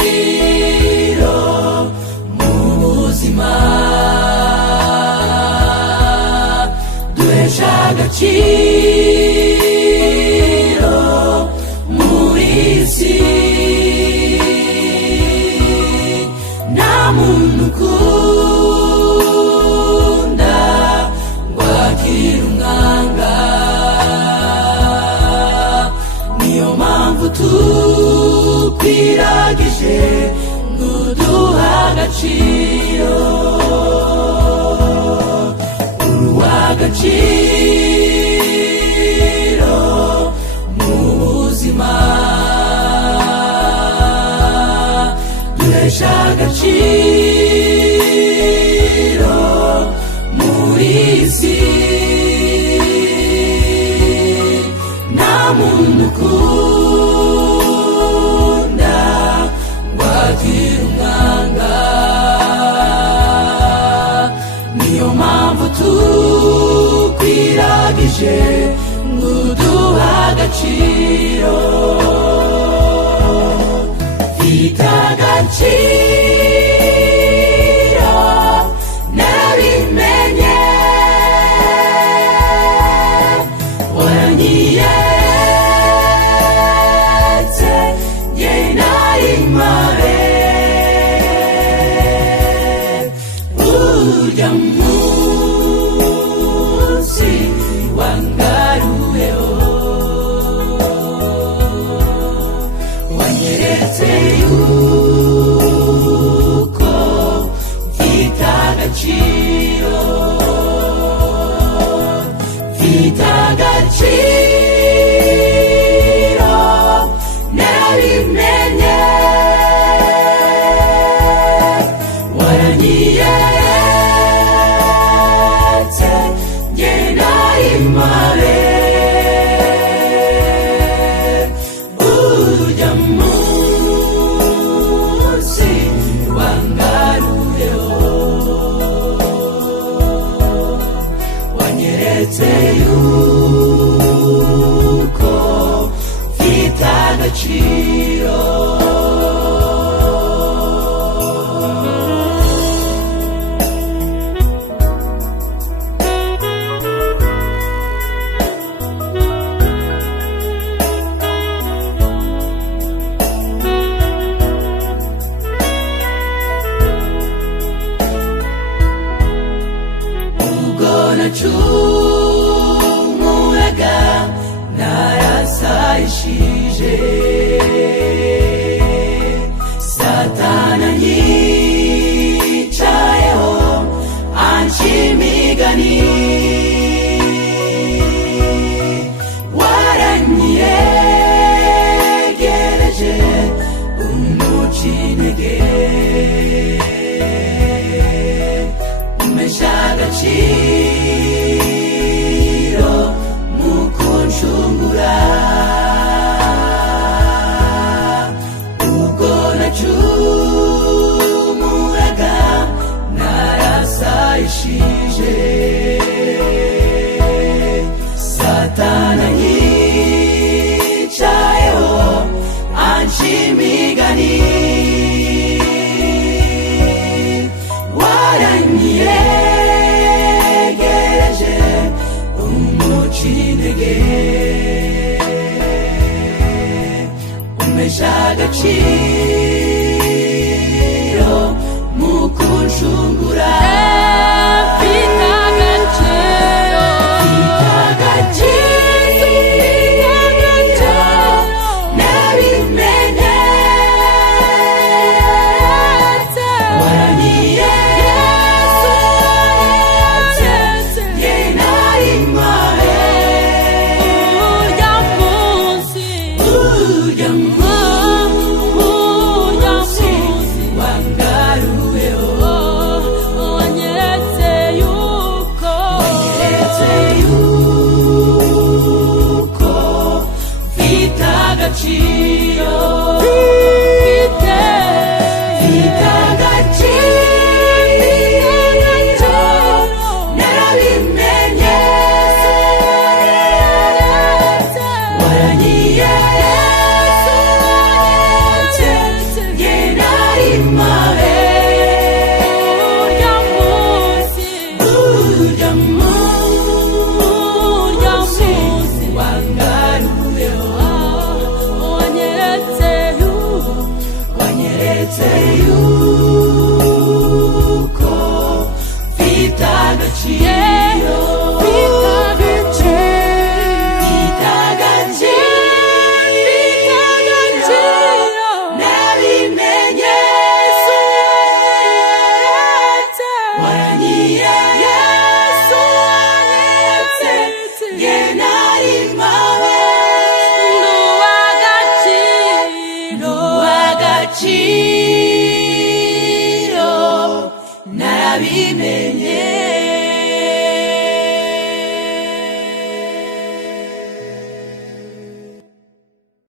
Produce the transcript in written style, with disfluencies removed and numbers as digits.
agaciro mu buzima, duhesha agaciro muri isi. Nta muntu ukunda ngo akire umwanga, niyo mpamvu tukwiragije ngo duhe agaciro, uw'agaciro mu buzima, duhesha agaciro muri isi. Nta muntu ukunda ngo agire umwanga, niyo mpamvu tukwiragije ngo duhe agaciro. Mfite agaciro narabimenye, waranyiyeretse njye nari mpabe. Urya munsi wangaruyeho, wanyeretse yuko mfite agaciro, mfite agaciro narabimenye, waranyiyeretse njye nari mpabe. Urya munsi wangaruyeho, wanyeretse yuko mfite agaciro. Ubwo nacumuraga narasayishije, Satani anyicayeho anca imigani, waranyiyegereje umuca intege, umpesha agaciro mu kuncungura. Ubwo nacumuraga narasayishije, Satani anyicayeho anca imigani, waranyiyegereje umuca intege, umpesha agaciro mu kuncungura. Mfite agaciro, mfite agaciro narabimenye, waranyiyeretse njye nari mpabe. Urya munsi wangaruyeho, nari mpawe n'uw'agaciro narabimenye